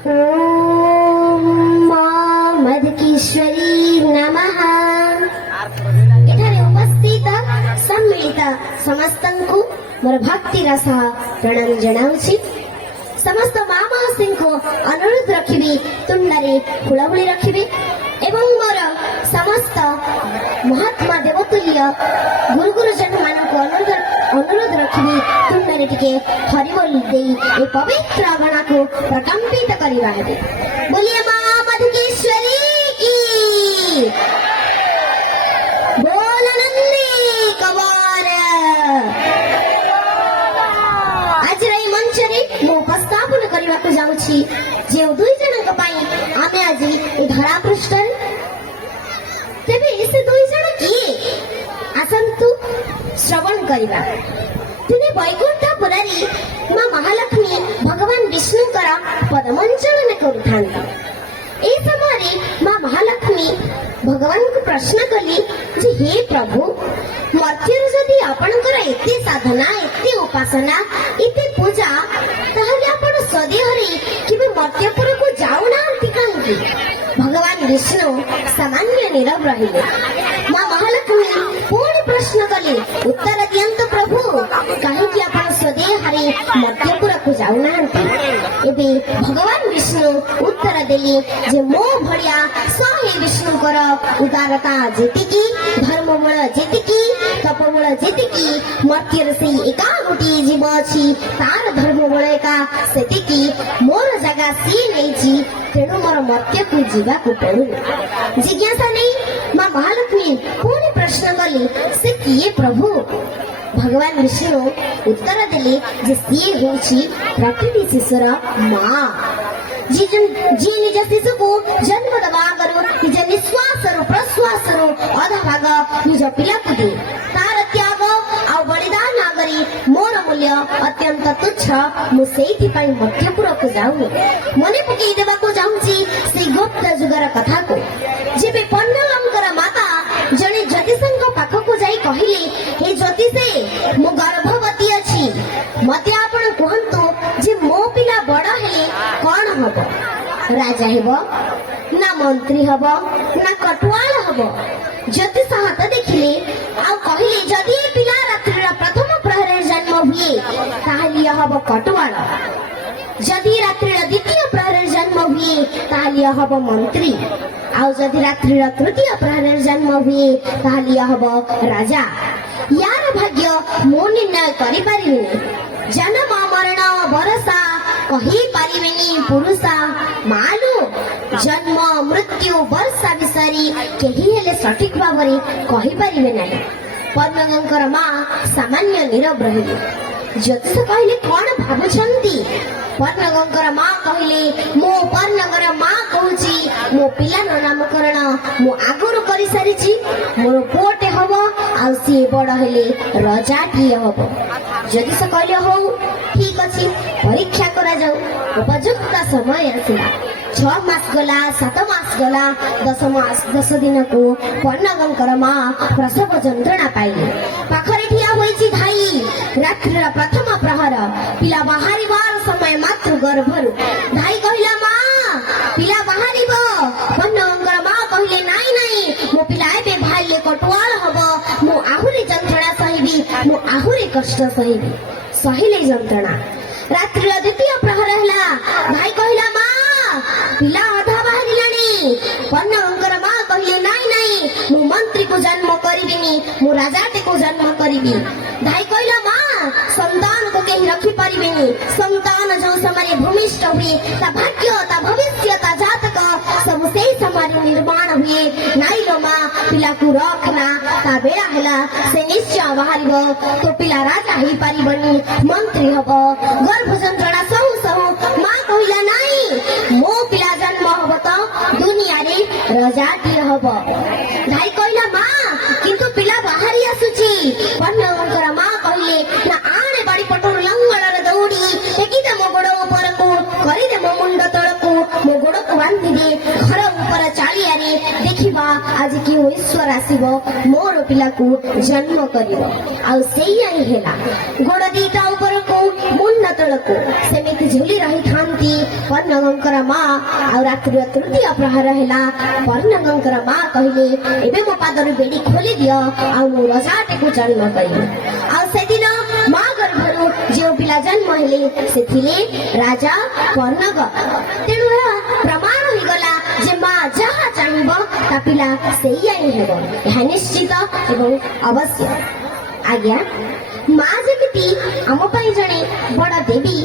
ओम मां मधुकेश्वरी नमः। एठारे उपस्थित सम्मिलित समस्तଙ୍କୁ मोर भक्तिर सह प्रणाम जनाउछि। समस्त माँ मासी को अनुरोध रखिबी तुंडरे फुलबुली रखिबे एवं मोर समस्त महात्मा देवतुल्य गुरु गुरुजन मानक अनुरोध रखिबी तुंडरे टिके हरिबोल देई ए पवित्र अगणा को प्रकंपित करिबा हेबे। बोलिए मां मधुकेश्वरी की बोल नंदी कवार। आज रे मंचरे मो उपस्थापन करबा को जाउछि जे दुई जनक पई आमे आज ए धरा पृष्ठ तेबे से दुई जन किए आसंतु श्रवण करिबा। दिने वैकुंठपुरी मां महालक्ष्मी भगवान विष्णुकर पदमंचलन करुथांती। ए समय मां महालक्ष्मी भगवान को प्रश्न कली जे हे प्रभु मर्त्यरु जदि आपणकर एते साधना एते उपासना एते पूजा ताहले आपण सदेहरे केबे मर्त्यपुर को जाउनांती कांकी। भगवान विष्णु सामान्य नीरव रहिले। मां महालक्ष्मी पुणी प्रश्न कले उत्तर दियंत प्रभु कहीं आपण सदेहरे मर्त्यपुर को जाउनांती। एबे भगवान विष्णु उत्तर देले जे मो भड़िया सहे विष्णुकर उदारता जेतिकी धर्मबल जेतिकी तपबल जेतिकी मर्त्यर से एका गोटी जीव अछि तार धर्मबल एका सेतिकी मोर जगह सी नैछि तेणु मोर मर्त्य को जीवा को पड़ू। जिज्ञासा नहीं मां महालक्ष्मी पुणी प्रश्न कली से किए प्रभु। भगवान विष्णु उत्तर देले जे सी होछि प्रकृति शिशुर मां जी निज शिशु को जन्म दबा करो निज निश्वास प्रश्वास अधा भाग निज पिला को दे तार त्याग आ बलिदान नगरी मोर मूल्य अत्यंत तुच्छ। मु सेठी पई मध्यपुर को जाउनी मने पकई देबा को जाउची से गुप्त जुगर कथा को जेबे पन्नलंकर माता जने ज्योतिषंक पाख को जाई कहिले हे ज्योतिषे मु गर्भवती अछि मते आपण कहंतु जे मो पिला बड़ हेले कोन हबो राजा हेबो ना मंत्री हबो ना कटवाल हबो। ज्योतिष हाथ देखिले आ कहिले जदि पिला रात्रिर प्रथम प्रहरे जन्म हुए ताहले हबो कटवाल जदि रात्रिर द्वितीय प्रहरे जन्म हुए ताहले हबो मंत्री आ जदि रात्रिर तृतीय प्रहरे जन्म हुए ताहले हबो राजा। यार भाग्य मो निर्णय करि पारिबिनी जन्म मरण बरसा कही पारिबेनी पुरुषा मालू जन्म मृत्यु वर्षा विषय केही हेले सठिक भावरे कही पारिबे नाही। पद्मगंकर मां सामान्य नीरव रहिले। ज्योतिष कहले कोन भाबुछंती। पद्मगंकर मां कहले मो पद्मगर मां कहूची मो पिलानो नामकरण मो आगुरु करि सारिची मोर पुओटे हबो आ सी बड़ हेले रजाटिए हबो। ज्योतिष कहले हो ठीक अछि परीक्षा करा जाऊ। उपयुक्त समय आसिला 6 मास गला 7 मास गला 10 दिन को पन्नगंकर मां प्रसव जंत्रणा पाइले। पाखरे ठिया होईची धाई रात्रिर प्रथम प्रहर पिला बाहरिबार समय मातृ गर्भरु धाई कहिला मां पिला बाहरिबो। पन्नगंकर मां कहिले नाही नाही मो पिला एबे भाइले कटवाल हबो मो आहुरी जंत्रणा सहिबी मो आहुरी कष्ट सहिबी। सहिले जंत्रणा रात्रिर द्वितीय प्रहर हैला भाई कहिला मां पिला अधा बाहरिलानी। पन्नगंकर मां कहिले नाही नाही मु मंत्री को जन्म करिबिनी मु राजाटे को जन्म करिबी। भाई कहिला मां संतान को केही रखि परिबिनी संतान जो समय भूमिष्ठ हुए ता भाग्य ता भविष्य ता जातक सब से समय निर्माण हुए नाई लो मां पिला को रखना ता बेड़ा हैला से निश्चय बाहरिबो तो पिला राजा ही परिबनी मंत्री हबो। गर्भ जंत्रणा सहु सहु मां कहिला नाही मो पिला जन्म हबो तो दुनिया रे रजाटिए हबो। भाई कहिला मां किंतु पिला बाहरी आसुची। पन्नगंकर मां कहिले ना आणे बाड़ी पटोर लंगड़ दौड़ी टेकिदे मो गोड़ ऊपर को करिदे मो मुंड तळ को मो गोड़ को बांधी दे घर ऊपर चालिया रे देखिबा आज कि ईश्वर आसीबो मोर पिला को जन्म करिवो। आ सेई आई हेला गोड़ दीटा ऊपर को मुंड तळ ତଳକୁ ସେମିତି ଝୁଲି ରହିଥାନ୍ତି ପର୍ଣ୍ଣଙ୍କର ମା। ଆଉ ରାତ୍ରିର ତୃତୀୟ ପ୍ରହର ହେଲା। ପର୍ଣ୍ଣଙ୍କର ମା କହିଲେ, ଏବେ ମୋ ପାଦରୁ ବେଡ଼ି ଖୋଲି ଦିଅ, ଆଉ ମୁଁ ରଜାଟିକୁ ଜନ୍ମ କରିବି। ଆଉ ସେଦିନ ମା ଗର୍ଭରୁ ଯେଉଁ ପିଲା ଜନ୍ମ ହେଲେ ସେ ଥିଲେ ରାଜା ପର୍ଣ୍ଣଗ। ତେଣୁ ଏହା ପ୍ରମାଣ ହୋଇଗଲା ଯେ ମା ଯାହା ଚାହିଁବ ତା ପିଲା ସେଇଆ ହିଁ ହେବ। ଏହା ନିଶ୍ଚିତ ଏବଂ ଅବଶ୍ୟ। ଆଜ୍ଞା, ମା ଯେମିତି ଆମ ପାଇଁ ଜଣେ ବଡ଼ ଦେବୀ,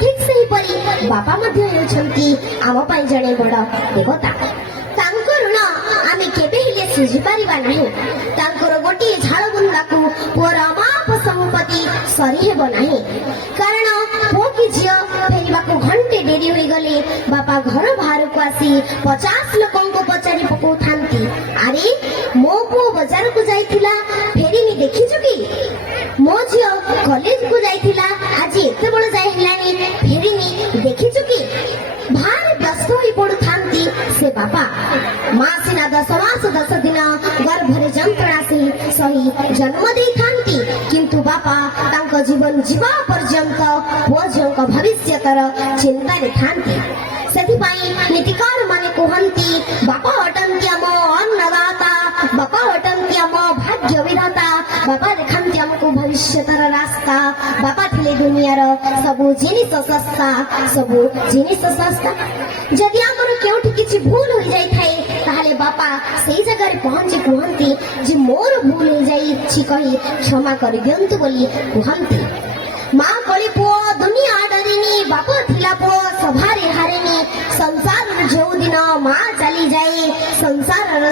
ଠିକ୍ ସେହିପରି ବାପା ମଧ୍ୟ ହେଉଛନ୍ତି ଆମ ପାଇଁ ଜଣେ ବଡ଼ ଦେବତା। ତାଙ୍କ ଋଣ ଆମେ କେବେ ହେଲେ ଶୁଝି ପାରିବା ନାହିଁ। ତାଙ୍କର ଗୋଟିଏ ଝାଳ ବୁନ୍ଦାକୁ ପୁଅର ଅମାପ ସମ୍ପତ୍ତି ସରି ହେବ ନାହିଁ। କାରଣ ପୁଅ କି ଝିଅ ଫେରିବାକୁ ଘଣ୍ଟେ ଡେରି ହୋଇଗଲେ ବାପା ଘର ବାହାରକୁ ଆସି 50 ଲୋକଙ୍କୁ ପଚାରି ପକାଉଥାନ୍ତି, ଆରେ ମୋ ପୁଅ ବଜାରକୁ ଯାଇଥିଲା, ଫେରିନି, ଦେଖିଛୁ କି? ମୋ ଝିଅ କଲେଜକୁ ଯାଇଥିଲା, ଆଜି ଏତେ ବେଳ ଯାଏ ହେଲାଣି, ଫେରିନି, ଦେଖିଛୁ କି? ଭାରି ବ୍ୟସ୍ତ ହୋଇ ପଡୁଥାନ୍ତି ସେ ବାପା। ମା ସିନା 10 ମାସ 10 ଦିନ ଗର୍ଭରେ ଯନ୍ତ୍ରଣା ସହି ଜନ୍ମ ଦେଇଥାନ୍ତି, କିନ୍ତୁ ବାପା ତାଙ୍କ ଜୀବନ ଯିବା ପର୍ଯ୍ୟନ୍ତ ପୁଅ ଝିଅଙ୍କ ଭବିଷ୍ୟତର ଚିନ୍ତାରେ ଥାନ୍ତି। ସେଥିପାଇଁ ନୀତିକାର ମାନେ କୁହନ୍ତି, ବାପା ଅଟନ୍ତି ଆମ ଅନ୍ନଦାତା, ବାପା ଅଟନ୍ତି ଆମ ଭାଗ୍ୟ ବିଧାତା, ବାପା ଦେଖାନ୍ତି ଆମକୁ ଭବିଷ୍ୟତର ରାସ୍ତା, ବାପା ଥିଲେ ଦୁନିଆର ସବୁ ଜିନିଷ ଶସ୍ତା, ସବୁ ଜିନିଷ ଶସ୍ତା। ଯଦି ଆମର କେଉଁଠି କିଛି ଭୁଲ ହୋଇଯାଇଥାଏ ତାହେଲେ ବାପା ସେଇ ଜାଗାରେ ପହଞ୍ଚି କୁହନ୍ତି ଯେ ମୋର ଭୁଲ ହୋଇଯାଇଛି କହି କ୍ଷମା କରିଦିଅନ୍ତୁ ବୋଲି କୁହନ୍ତି। ମା କଳି ପୁଅ ଦୁନିଆ ଡରିନି, ବାପ ଥିଲା ପୁଅ ସଭାରେ ହାରେନି। ସଂସାରର ଯେଉଁଦିନ ମା ଚାଲିଯାଏ ସଂସାରର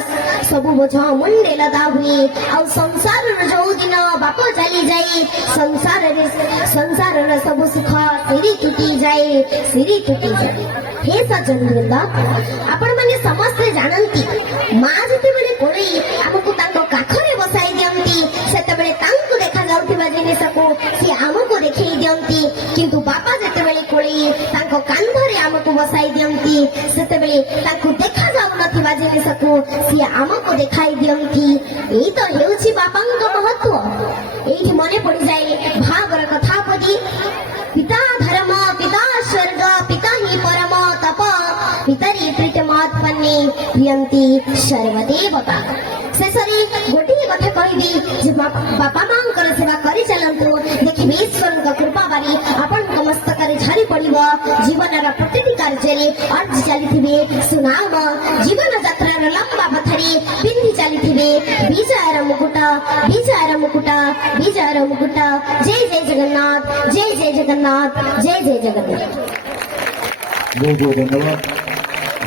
ସବୁ ବୋଝ ମୁଣ୍ଡେ ଲଦା ହୁଏ। ଆଉ ସଂସାରର ଯେଉଁଦିନ ବାପ ଚାଲିଯାଏ ସଂସାରର ସବୁ ସୁଖ ସିରି ତୁଟିଯାଏ, ସିରି ତୁଟିଯାଏ। ହେ ସଜ୍ଜନ ବୃନ୍ଦ, ଆପଣମାନେ ସମସ୍ତେ ଜାଣନ୍ତି, ମା ଯେତେବେଳେ କୋଳେଇ ଆମକୁ ତାଙ୍କ କାଖରେ ବସାଇ ଦିଅନ୍ତି ସେତେବେଳେ ତାଙ୍କୁ ଦେଖାଯାଉଥିବା ଜିନିଷକୁ ସେ ଆମକୁ ଦେଖେଇ ଦିଅନ୍ତି, କିନ୍ତୁ ବାପା ଯେତେବେଳେ କୋଳେଇ ତାଙ୍କ କାନ୍ଧରେ ଆମକୁ ବସାଇ ଦିଅନ୍ତି ସେତେବେଳେ ତାଙ୍କୁ ଦେଖାଯାଉନଥିବା ଜିନିଷକୁ ସିଏ ଆମକୁ ଦେଖାଇ ଦିଅନ୍ତି। ଏଇ ତ ହେଉଛି ବାପାଙ୍କ ମହତ୍ଵ। ଏଇଠି ମନେ ପଡ଼ିଯାଏ ଭାଗବତ କଥା ପରି, ପିତା ଧର୍ମ, ପିତା ସ୍ୱର୍ଗ, ପିତା ହିଁ ପରମ ତପ, ପିତରି ପ୍ରୀତମାତ୍ମନେ ପ୍ରିୟନ୍ତି ସର୍ବଦେବତା। ଶେଷରେ ଗୋଟିଏ କଥା କହିବି ଯେ ବାପା ମାଙ୍କର ସେବା କରି ଚାଲନ୍ତୁ, ଦେଖିବେ ଈଶ୍ୱରଙ୍କ କୃପା ବାରି ଆପଣଙ୍କ ମସ୍ତକରେ ଝରି ପଡ଼ିବ। ଜୀବନର ପ୍ରତିଟି କାର୍ଯ୍ୟରେ ଅର୍ଜି ଚାଲିଥିବେ ସୁନାମ, ଜୀବନ ଯାତ୍ରାର ଲମ୍ବା ପଥରେ ପିନ୍ଧି ଚାଲିଥିବେ ବିଜୟର ମୁକୁଟ, ବିଜୟର ମୁକୁଟ, ବିଜୟର ମୁକୁଟ। ଜୟ ଜୟ ଜଗନ୍ନାଥ, ଜୟ ଜୟ ଜଗନ୍ନାଥ, ଜୟ ଜୟ ଜଗନ୍ନାଥ। ବହୁତ ବହୁତ ଧନ୍ୟବାଦ।